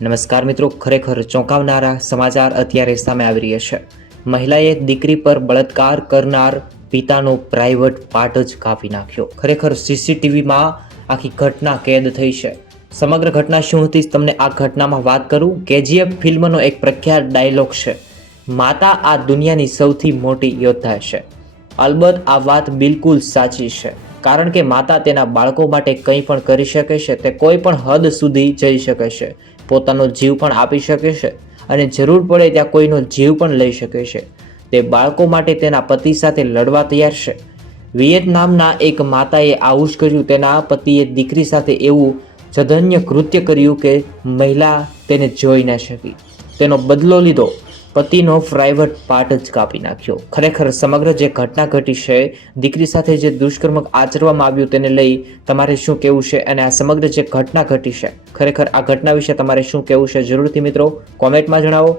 નમસ્કાર મિત્રો, ખરેખર ચોંકાવનારા સમાચાર અત્યારે સામે આવી રહ્યા છે. મહિલાએ દીકરી પર બળાત્કાર કરનાર પિતાનો પ્રાઇવેટ પાર્ટ જ કાપી નાખ્યો. ખરેખર સીસીટીવીમાં આખી ઘટના કેદ થઈ છે. સમગ્ર ઘટના શું હતી તમને આ ઘટનામાં વાત કરું. કેજીએફ ફિલ્મનો એક પ્રખ્યાત ડાયલોગ છે, માતા આ દુનિયાની સૌથી મોટી યોદ્ધા છે. અલબત્ત આ વાત બિલકુલ સાચી છે, કારણ કે માતા તેના બાળકો માટે કંઈ પણ કરી શકે છે. તે કોઈ પણ હદ સુધી જઈ શકે છે, પોતાનો જીવ પણ આપી શકે છે અને જરૂર પડે ત્યાં કોઈનો જીવ પણ લઈ શકે છે. તે બાળકો માટે તેના પતિ સાથે લડવા તૈયાર છે. વિયેતનામના એક માતાએ આવું જ કર્યું. તેના પતિએ દીકરી સાથે એવું જઘન્ય કૃત્ય કર્યું કે મહિલા તેને જોઈ ન શકી. તેનો બદલો લીધો, પતિનો પ્રાઇવેટ પાર્ટ જ કાપી નાખ્યો. ખરેખર સમગ્ર જે ઘટના ઘટી છે, દીકરી સાથે જે દુષ્કર્મ આચરવામાં આવ્યું, તેને લઈ તમારે શું કહેવું છે અને આ સમગ્ર જે ઘટના ઘટી છે, ખરેખર આ ઘટના વિશે તમારે શું કહેવું છે, જરૂરથી મિત્રો કોમેન્ટમાં જણાવો.